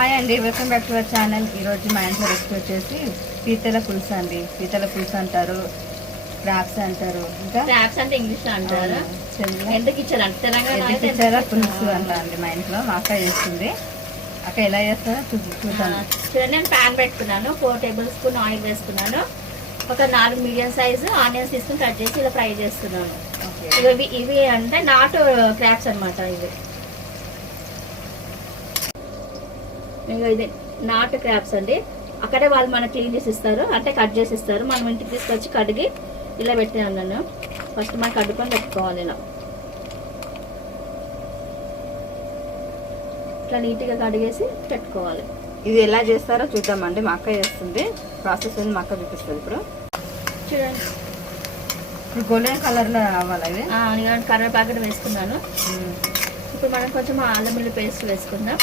Hi అండి, welcome back to our channel. ఈరోజు మా ఇంట్లో రెసిపీ వచ్చేసి పీతల పులుసు అండి. పీతల పులుసు అంటారు, క్రాబ్స్ అంటారు, ఇంకా క్రాబ్స్ అంటే ఇంగ్లీష్ లో అంటారు. ఎందుకు ఇచ్చారు పులుసు అంటా అండి. మా ఇంట్లో మా అక్క చేస్తుంది. అక్క ఎలా చేస్తారో చూద్దాం. చూడండి, నేను ప్యాన్ పెట్టుకున్నాను. 4 టేబుల్ స్పూన్ ఆయిల్ వేసుకున్నాను. ఒక 4 మీడియం సైజు ఆనియన్స్ తీసుకుని కట్ చేసి ఇలా ఫ్రై చేస్తున్నాను. ఇవి అంటే నాటు క్రాబ్స్ అనమాట. ఇది నాటు క్రాబ్స్ అండి. అక్కడే వాళ్ళు మనకు క్లీన్ చేసి ఇస్తారు, అంటే కట్ చేసి ఇస్తారు. మనం ఇంటికి తీసుకొచ్చి కడిగి ఇలా పెట్టాను. నన్ను ఫస్ట్ మనం కడుక్కొని పెట్టుకోవాలి. ఇట్లా నీట్గా కడిగేసి పెట్టుకోవాలి. ఇది ఎలా చేస్తారో చూద్దామండి. మా అక్క చేస్తుంది, ప్రాసెస్ ఉంది, మా అక్క చూపిస్తుంది. ఇప్పుడు చూడండి, ఇప్పుడు గోల్డెన్ కలర్లో రావాలి. ఇది కరివేపాకు వేసుకున్నాను. ఇప్పుడు మనం కొంచెం అల్లం వెల్లుల్లి పేస్ట్ వేసుకుందాం.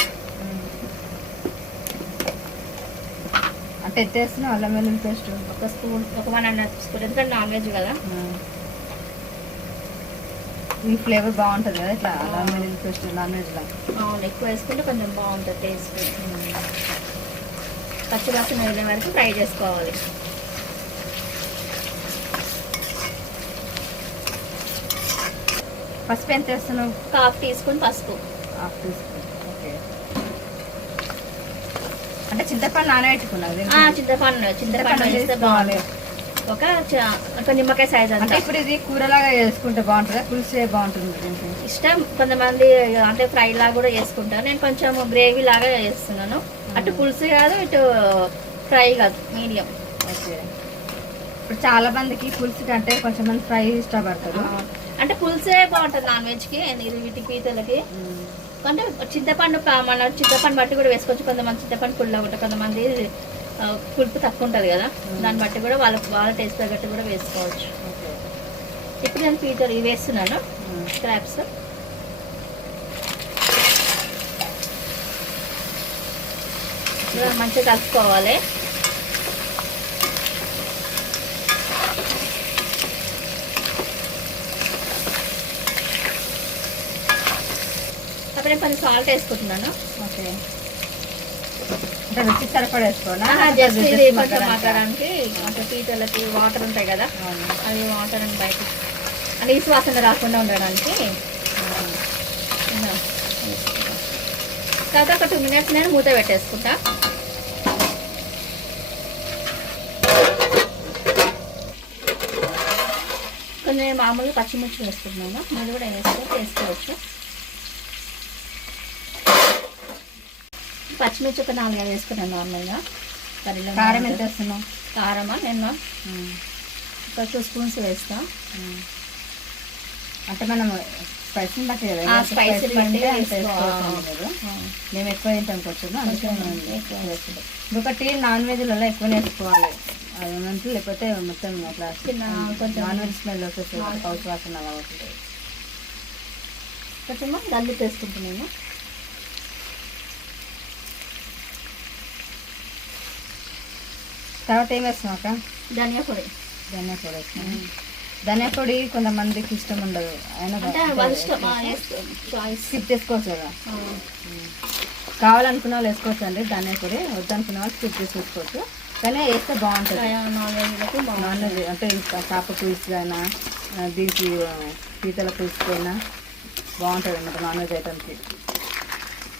అంటే ఎత్తేస్తున్నాం అల్లం వెల్లుల్లి పేస్ట్ ఒక స్పూన్, ఒక 1.5 స్పూన్. ఎందుకంటే నాన్ వెజ్ కదా, ఈ ఫ్లేవర్ బాగుంటుంది కదా ఇట్లా అల్లం వెల్లుల్లి పేస్ట్ నాన్ వెజ్లో. అవును, ఎక్కువ వేసుకుంటే కొంచెం బాగుంటుంది టేస్ట్. పచ్చివాసన వెళ్ళే వరకు ఫ్రై చేసుకోవాలి. పసుపు ఎంత వేస్తున్నావు? 1/2 టీ స్పూన్ పసుపు. 1/2 టీ స్పూన్. ఓకే. అంటే చింతపండు నానబెట్టుకున్నావు? చింతపండు వేస్తే బాగుంది. ఒక నిమ్మకాయ సైజ్ అంటే ఇప్పుడు ఇది కూరలాగా చేసుకుంటే బాగుంటుందా, పులుసు బాగుంటుంది? ఇష్టం. కొంతమంది అంటే ఫ్రై లాగా కూడా చేసుకుంటారు. నేను కొంచెం గ్రేవీ లాగా చేస్తున్నాను. అటు పులుసు కాదు, ఇటు ఫ్రై కాదు, మీడియం. ఓకే. ఇప్పుడు చాలా మందికి పులుసు కంటే కొంచెం మంది ఫ్రై ఇష్టపడతారు. అంటే పులుసే బాగుంటుంది నాన్ వెజ్కి, వీటికి పీతలకి. అంటే చింతపండు మన చింతపండు బట్టి కూడా వేసుకోవచ్చు. కొంతమంది చింతపండు పుల్ల ఉంటుంది, కొంతమంది పులుపు తక్కువ ఉంటుంది కదా, దాన్ని బట్టి కూడా వాళ్ళ టేస్ట్ తగ్గట్టు కూడా వేసుకోవచ్చు. ఇప్పుడు నేను పీతలు ఇవి వేస్తున్నాను, క్రాబ్స్. మంచిగా కలుపుకోవాలి. అప్పుడు నేను కొంచెం సాల్ట్ వేసుకుంటున్నాను. ఓకే. రుచి సరిపడా వేసుకోవాలా? కొంచెం మాట్లాడడానికి కొంచెం పీతలకి వాటర్ ఉంటాయి కదా, అవి వాటర్ అని బయట నీసు వాసన రాకుండా ఉండడానికి. తర్వాత ఒక 2 మినిట్స్ నేను మూత పెట్టేసుకుంటా. కొంచెం నేను మామూలుగా పచ్చిమిర్చి వేసుకుంటున్నాను. మీరు కూడా వేసుకోవచ్చు. పచ్చిమిర్చి ఒక 4-5 వేసుకున్నాను నార్మల్గా. కర్రీలో కారం ఎంత వేస్తున్నావు? కారమా నేను ఒక 2 స్పూన్స్ వేస్తా. అంటే మనం స్పైసీ బట్టి కదా, స్పైసీ బట్టి మేము ఎక్కువ తింటాం కొంచెం, అందుకే ఎక్కువ వేసుకుంటాం. ఇంకొకటి నాన్ వెజ్లలో ఎక్కువ వేసుకోవాలి అదేమంటే, లేకపోతే మొత్తం అట్లా కొంచెం నాన్ వెజ్ స్మెల్ వచ్చేస్తుంది, పౌచ్ వాసన అవుతుంది. కొంచెం గల్లి వేసుకుంటున్నాను. తర్వాత ఏం వేస్తాం అక్క? ధనియా పొడి వేస్తాం. ధనియా పొడి కొంతమందికి ఇష్టం ఉండదు, అయినా స్కిప్ చేసుకోవచ్చు కదా. కావాలనుకున్న వాళ్ళు వేసుకోవచ్చు అండి ధనియా పొడి, వద్దనుకున్న వాళ్ళు స్కిప్ చేసుకోవచ్చు. కానీ వేస్తే బాగుంటుంది నాన్ వెజ్. అంటే చేప పులుసు అయినా, దీనికి పీతల పులుసు అయినా బాగుంటుంది అన్నమాట నాన్ వెజ్ ఐటమ్కి.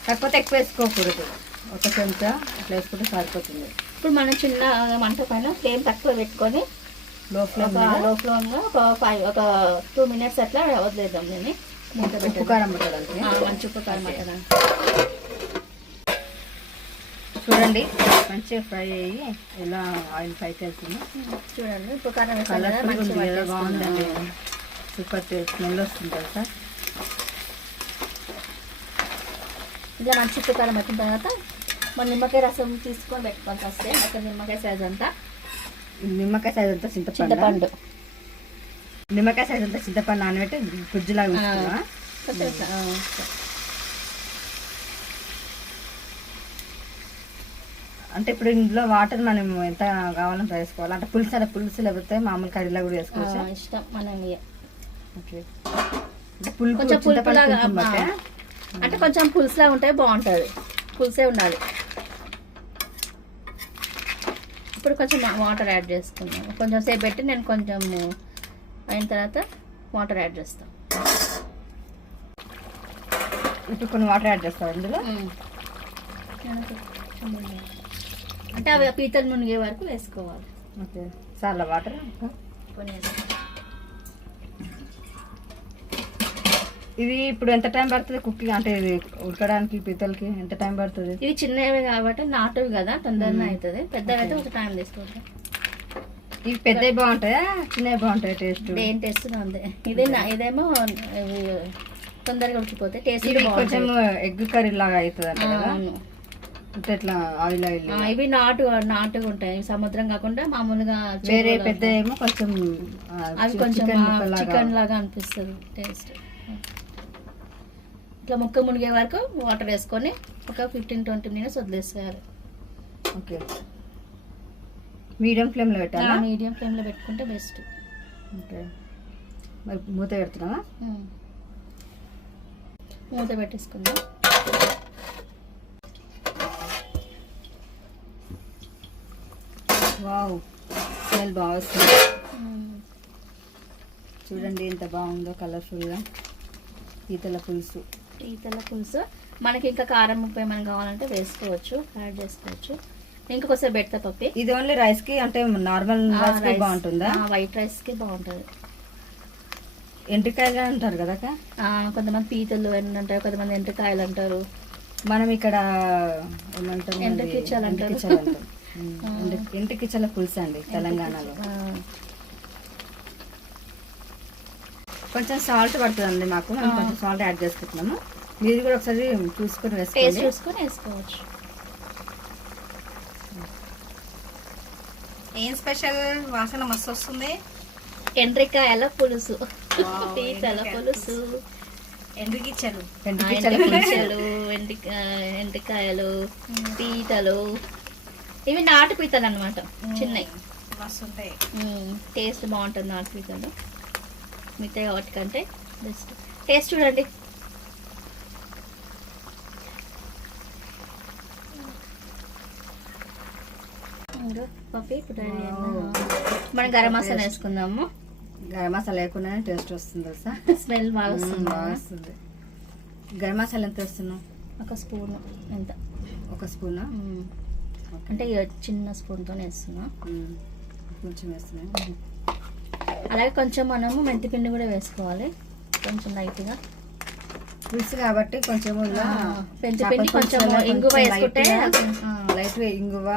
కాకపోతే ఎక్కువ వేసుకోకూడదు, ఒక చెంచా అట్లా వేసుకుంటే సరిపోతుంది. ఇప్పుడు మనం చిన్న మంట పైన ఫ్లేమ్ తక్కువ పెట్టుకొని లో ఫ్లేమ్లో ఒక 2 మినిట్స్ అట్లా వదిలేద్దాం. నేను ఉప్పు కారం పట్టడానికి, మంచి ఉప్పు కారం పట్టడానికి. చూడండి మంచిగా ఫ్రై అయ్యి ఎలా ఆయిల్ పైకి వెళ్తుంది. చూడండి, ఉప్పు కారం బాగుందండి, సూపర్ స్మెల్ వస్తుంది కదా. ఇలా మంచి ఉప్పు కారం పట్టిన తర్వాత మన నిమ్మకాయ రసం తీసుకొని పెట్టుకోవాలి. వస్తే ఒక నిమ్మకాయ సైజ్ అంతా చింతపండు నిమ్మకాయ సైజ్ అంతా చింతపండు నానబెట్టి ఫ్రిడ్జ్ లాగా అంటే ఇప్పుడు ఇందులో వాటర్ మనం ఎంత కావాలని వేసుకోవాలి. అంటే పులుసు లేకపోతే మామూలు కర్రీలా కూడా వేసుకోవచ్చు, ఇష్టం మనం. కొంచెం పులుపులాగా అంటే కొంచెం పులుసులా ఉంటే బాగుంటుంది. పులుసే ఉండాలి. ఇప్పుడు కొంచెం వాటర్ యాడ్ చేసుకున్నాను. కొంచెం సేపు పెట్టి నేను కొంచెం అయిన తర్వాత వాటర్ యాడ్ చేస్తాను. ఇప్పుడు కొన్ని వాటర్ యాడ్ చేస్తాను ఇందులో. అంటే అవి పీతలు మునిగే వరకు వేసుకోవాలి. ఓకే, చాలా వాటర్ కొన్ని ఇది ఇప్పుడు ఎంత టైం పడుతుంది కుకింగ్, అంటే ఇది ఉడకడానికి పీతలకి ఎంత టైం పడుతుంది? ఇవి చిన్నవి కాబట్టి నాటువి కదా, తొందరగా అవుతుంది. పెద్దవి అయితే కొంచెం టైం తీసుకుంటాం. ఇవి పెద్దవి బాగుంటాయా చిన్నవి బాగుంటాయి టేస్ట్? దేని టేస్ట్ ఉంది. ఇదేమో ఇవి తొందరగా ఉడికిపోతే టేస్ట్ కొంచెం ఎగ్ కర్రీ లాగా అవుతుంది అంటే కదా, అంటే ఇట్లా ఆయిల్ ఆయిల్. ఇవి నాటుగా ఉంటాయి, సముద్రం కాకుండా మామూలుగా. వేరే పెద్ద ఏమో కొంచెం అవి కొంచెం చికెన్ లాగా అనిపిస్తుంది టేస్ట్. ఇట్లా ముక్క మునిగే వరకు వాటర్ వేసుకొని ఒక 15-20 మినిట్స్ వదిలేసేయాలి. ఓకే, మీడియం ఫ్లేమ్లో పెట్టాలా? మీడియం ఫ్లేమ్లో పెట్టుకుంటే బెస్ట్. ఓకే, మరి మూత పెడుతున్నావా? మూత పెట్టేసుకుందాం. వావ్, స్మెల్ బాగా వస్తుంది. చూడండి ఎంత బాగుందో కలర్ఫుల్గా. పీతల పులుసు. మనకి ఇంకా కారం ఉప్పు ఏమైనా కావాలంటే వేసుకోవచ్చు, యాడ్ చేసుకోవచ్చు. ఇంకొకసారి పెడతా పప్పి. ఇది ఓన్లీ రైస్ కి, అంటే నార్మల్ రైస్ కి బాగుంటుందా? వైట్ రైస్ కి బాగుంటుంది. ఎండ్రికాయలు అంటారు కదా, కొంతమంది పీతలు అంటారు, కొంతమంది ఎండ్రికాయలు అంటారు. మనం ఇక్కడ ఏమంటారు, ఎండ్రికిచ్చలు అంటారు. ఎండ్రికిచ్చల పులుసు అండి తెలంగాణలో. కొంచెం సాల్ట్ పడుతుందండి మాకు, మనం కొంచెం సాల్ట్ యాడ్ చేసుకుంటున్నాము. మీరు కూడా ఒకసారి చూసుకొని వేసుకోవచ్చు. ఏం స్పెషల్, వాసన మస్తు వస్తుంది. ఎండ్రికాయల పులుసు, పీతల పులుసు, ఎండ్రికిచ్చలు, ఎండ్రికాయలు, పీతలు. ఇవి నాటు పీతలు అన్నమాట, చిన్నవి మస్తు ఉంటాయి. టేస్ట్ బాగుంటుంది నాటు పీతలు. మిగతా వాటికంటే బెస్ట్. టేస్ట్ చూడండి. మనం గరం మసాలా వేసుకుందాము. గరం మసాలా లేకుండానే టేస్ట్ వస్తుంది తెలుసా, స్మెల్ బాగా వస్తుంది. గరం మసాలా ఎంత వేస్తున్నావు? ఒక స్పూన్. ఎంత? ఒక స్పూనా? అంటే చిన్న స్పూన్తో వేస్తున్నా. కొంచెం వేస్తున్నా. అలాగే కొంచెం మనము మెంతిపిండి కూడా వేసుకోవాలి, కొంచెం లైట్గా. పులుసు కాబట్టి కొంచెం మెంతిపిండి, కొంచెం ఇంగువ వేసుకుంటే, లైట్గా ఇంగువ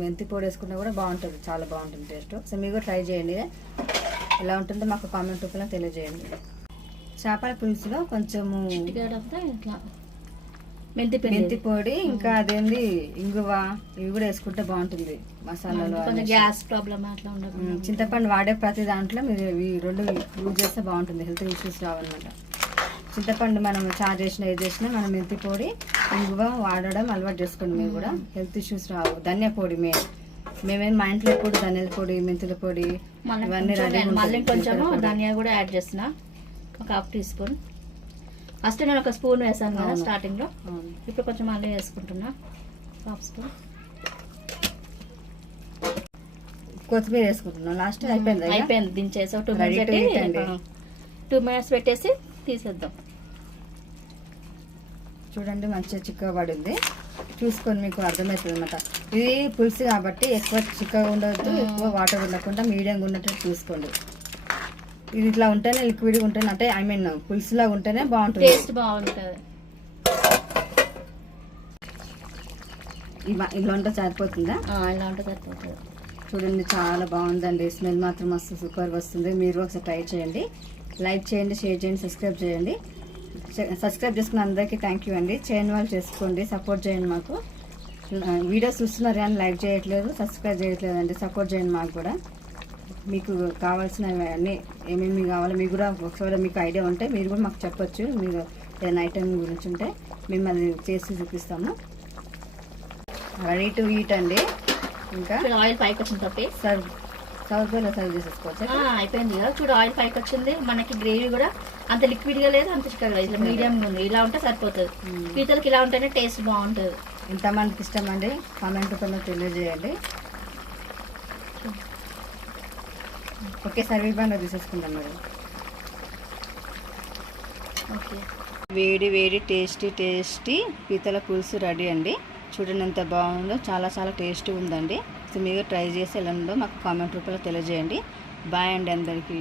మెంతి పొడి వేసుకుంటే కూడా బాగుంటుంది, చాలా బాగుంటుంది టేస్ట్. సో మీరు కూడా ట్రై చేయండి, ఎలా ఉంటుందో మాకు కామెంట్ రూపంలో తెలియజేయండి. చేపల పులుసులో కొంచెము ఇట్లా మెంతి పొడి, ఇంకా అదేంది ఇంగువ, ఇవి కూడా వేసుకుంటే బాగుంటుంది మసాలాలో. గ్యాస్ ప్రాబ్లమ్ అట్లా ఉండదు. చింతపండు వాడే ప్రతి దాంట్లో మీరు ఇవి రెండు యూజ్ చేస్తే బాగుంటుంది, హెల్త్ ఇష్యూస్ రావన్నమాట. చింతపండు మనం చారు చేసినా ఏది చేసినా మనం మెంతి పొడి ఇంగువ వాడడం అలవాటు చేసుకోండి, మీరు కూడా హెల్త్ ఇష్యూస్ రావు. ధనియా పొడి మేమేం మా ఇంట్లో ఎప్పుడు ధనియాల పొడి, మెంతుల పొడి ఇవన్నీ రెడీ. మళ్ళీ కొంచెం ధనియా కూడా యాడ్ చేస్తున్నా, ఒక 1/2 టీ స్పూన్. ఫస్ట్ నేను ఒక స్పూన్ వేసాను కదా స్టార్టింగ్ లో, ఇప్పుడు కొంచెం మళ్ళీ వేసుకుంటున్నా 1/2 స్పూన్. కొత్తిమీర వేసుకుంటున్నాం లాస్ట్. అయిపోయింది దించేసి 2 మినిట్స్ పెట్టేసి తీసేద్దాం. చూడండి మంచిగా చిక్కగా పడింది, చూసుకొని మీకు అర్థమవుతుంది అనమాట. ఇది పులుసు కాబట్టి ఎక్కువ చిక్కగా ఉండదు, ఎక్కువ వాటర్ ఉండకుండా మీడియంగా ఉన్నట్టు చూసుకోండి. ఇది ఇట్లా ఉంటేనే లిక్విడ్గా ఉంటేనే, అంటే ఐ మీన్ పులుసులాగా ఉంటేనే బాగుంటుంది, టేస్ట్ బాగుంటుంది. ఇలా ఉంటే సరిపోతుందా? ఇలా ఉంటే సరిపోతుంది. చూడండి చాలా బాగుందండి, స్మెల్ మాత్రం మస్తు సూపర్ వస్తుంది. మీరు ఒకసారి ట్రై చేయండి, లైక్ చేయండి, షేర్ చేయండి, సబ్స్క్రైబ్ చేయండి. సబ్స్క్రైబ్ చేసుకున్న అందరికీ థ్యాంక్ యూ అండి. చేయని వాళ్ళు చేసుకోండి, సపోర్ట్ చేయండి మాకు. వీడియోస్ చూస్తున్నారు కానీ లైక్ చేయట్లేదు, సబ్స్క్రైబ్ చేయట్లేదు అండి. సపోర్ట్ చేయండి మాకు కూడా. మీకు కావాల్సినవి అన్నీ ఏమేమి కావాలో మీకు కూడా ఒకసారి మీకు ఐడియా ఉంటే మీరు కూడా మాకు చెప్పొచ్చు. మీరు ఏదైనా ఐటెం గురించి ఉంటే మేము అది చేసి చూపిస్తాము. రెడీ టు ఈట్ అండి. ఇంకా ఆయిల్ పైకి వచ్చింది తప్పి సర్వ్ చేసేసుకోవచ్చు. అయిపోయింది కదా, చూడు ఆయిల్ పైకి వచ్చింది. మనకి గ్రేవీ కూడా అంత లిక్విడ్గా లేదు, అంత చిక్కగా ఇట్లా మీడియంగా ఉంది. ఇలా ఉంటే సరిపోతుంది. పీతలకి ఇలా ఉంటేనే టేస్ట్ బాగుంటుంది. ఎంతమందికి ఇష్టం అండి కామెంట్ రూపంలో తెలియజేయండి. ఓకే సర్వీస్ బాగా తీసేసుకుందాం మరి. ఓకే, వేడి వేడి టేస్టీ పీతల పులుసు రెడీ అండి. చూడండి ఎంత బాగుందో, చాలా చాలా టేస్టీ ఉందండి. సో మీరు ట్రై చేసి ఎలా ఉందో మాకు కామెంట్ రూపంలో తెలియజేయండి. బాయ్ అండి అందరికీ.